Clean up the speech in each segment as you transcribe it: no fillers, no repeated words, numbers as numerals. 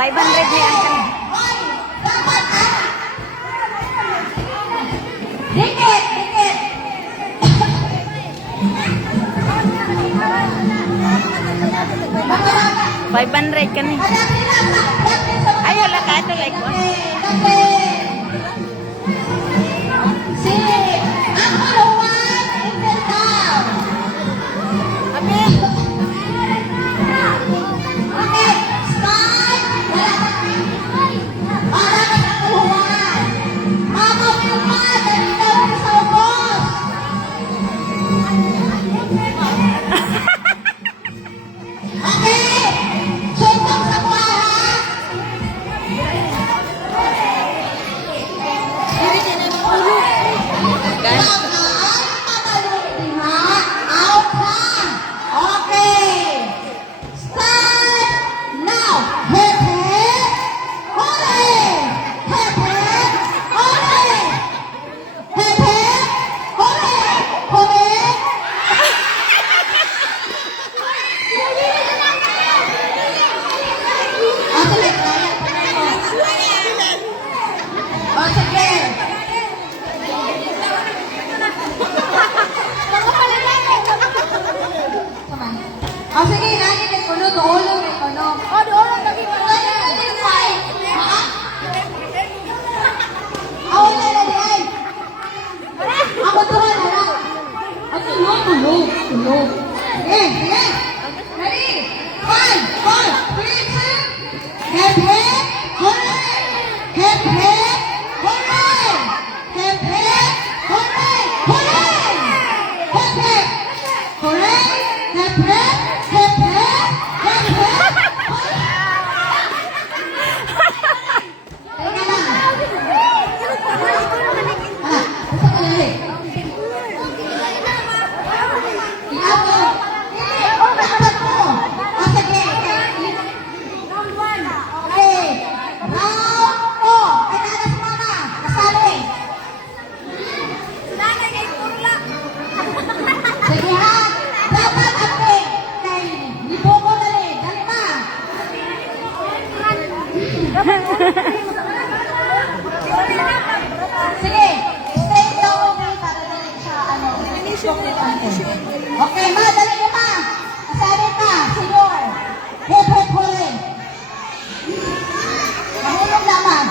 500 yan. Dikit, dikit. 500 ka ni. Ayaw lang ka ito like what? Si Uncle Juan in the town. Okay, start. Para kay Uncle Juan. Mama Vilma, dali na rin sa ubos. Okay, suntok sa kuha. Oh, sige, lagi may kuno, doon may kuno. Oh, doon lagi may kuno. Ha? Oh, wala na diyan. Ako tuhan na lang. At tulog. Okay. Ready? 5, 4, 3, 2. Hep, hep, hooray! Hep, hep, hooray! Hep, hep, hooray! Hooray! Hep, hep, hooray! Hep, hep. Sige, stay lang okay para dali siya, okay, ma, dali niyo ma. Kasali ka, senyor. Hep, hep, hooray. Mahulog naman.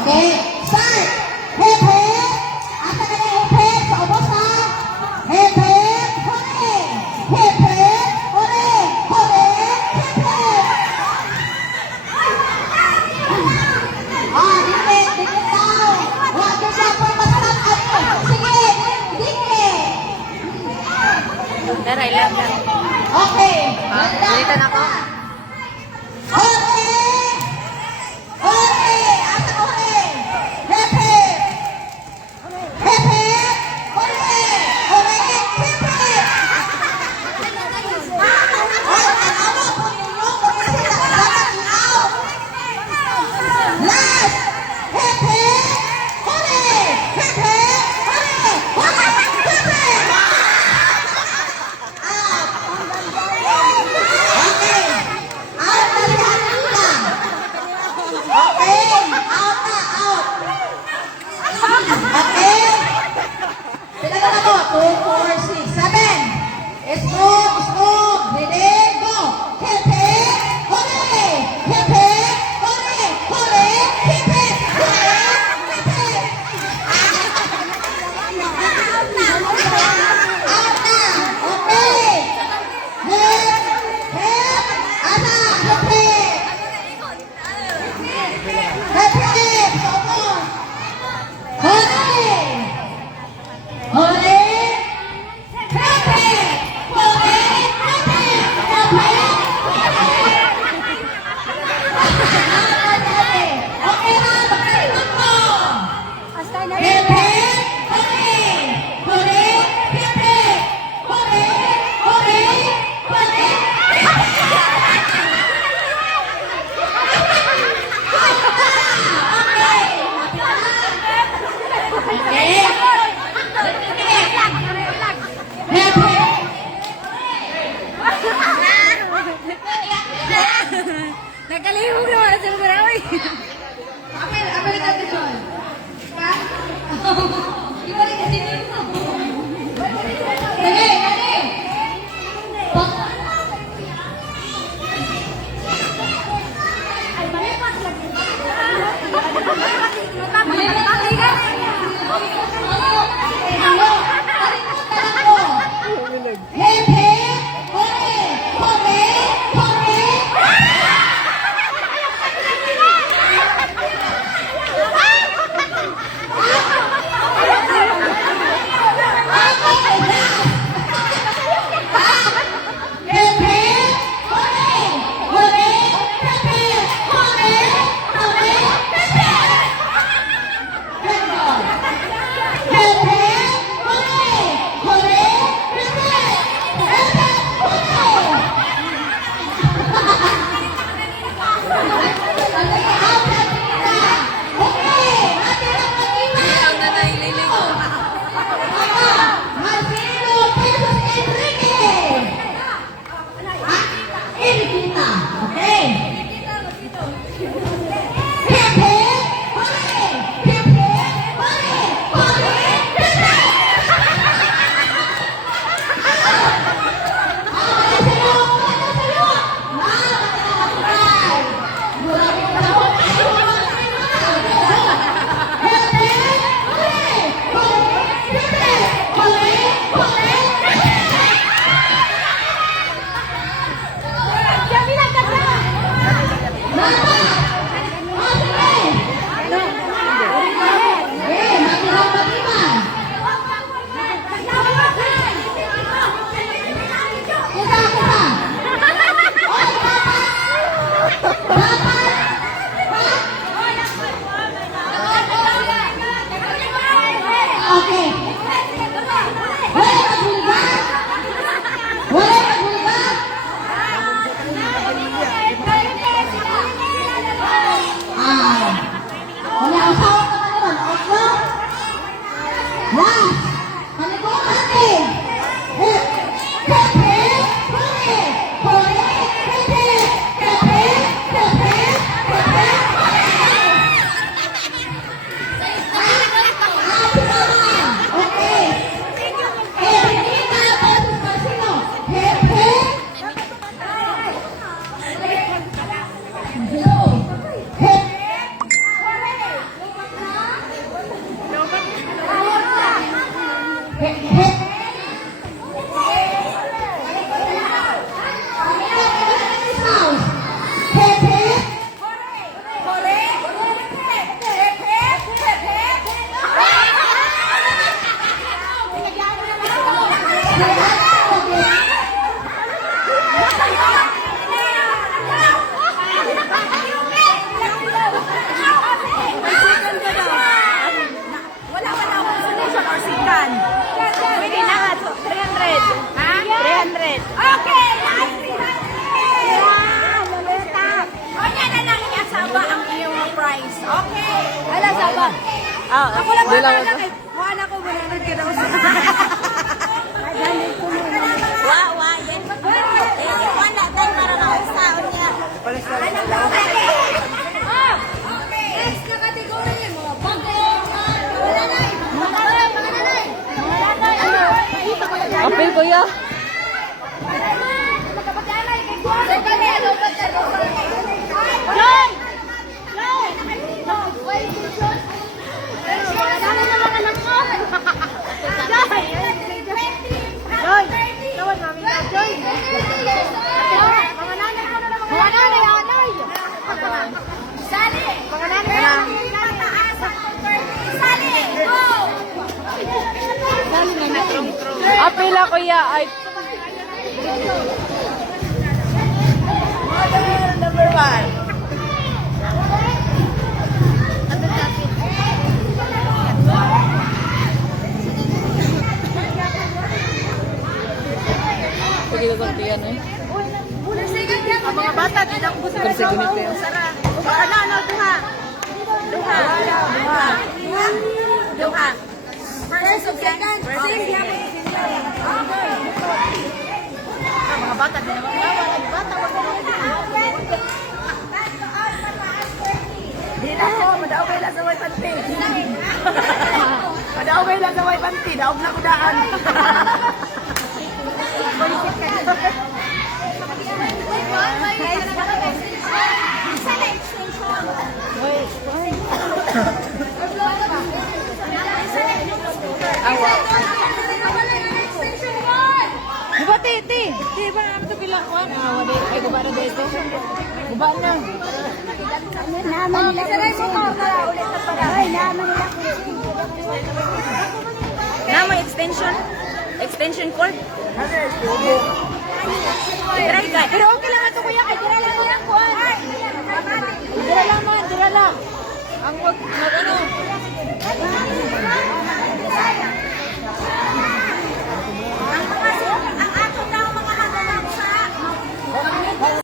Okay, start. Hep, hep. Asa ka na hep, hep. Sa ubos ha. Hep, hep, hooray. Hep, hep, hooray. Hooray, hep, hep. Dikit daw. Dikit daw. Masarap ako. Sige, dikit. Pero I love that. Okay. Dito na ako. Hooray! Hooray! Asa ko hooray? Hep, hep. Hep, hep. Hooray! Hooray! Hep, hep. Last! Hep, hep. Hooray! Hep, hep. Hooray! Hep, hep. Out! Okay. Out na si Ana. Nakalihog naman sa lugar ay. Apel ka dito. Ha? Ibalik kasi dito. Dali, dali. Ay, malipat lang. Malipat lang. Hep, hep, hore, hore, hore. Okay. Pwede na nga, 300. Ha? 300. Okay! Kanya na lang iasaba ang iyong price. Okay. Ala, saba. Oo. Ako lang Wala ba ko. na kay Juan ako 100 ka daw sa. Wa. Wala tayo para mausaon niya. Next na kategory mga bago. Wala na. Mga nanay. Apil ko ya. Magkapag-alay kay Juan. Joy! Apil ako ya. Ay. Number 1. Sige ba yan eh? Ang mga bata, tinakbo sa Kasi ganito yun. Ano, duha. Duha. First and second. Mga bata din naman. Mga bata, wag Daog lang sa way panty, daog na kudaan. Diba, Titi? Diba, ano ito bilang ko? Wala, ay, guba na dito. Guba na. Naman nila Na, may extension? Extension cord? Try ka. Pero okay lang ito, kuya. Ay, dira lang yan, kuya. Dira lang man, dira lang. Ang mag ano.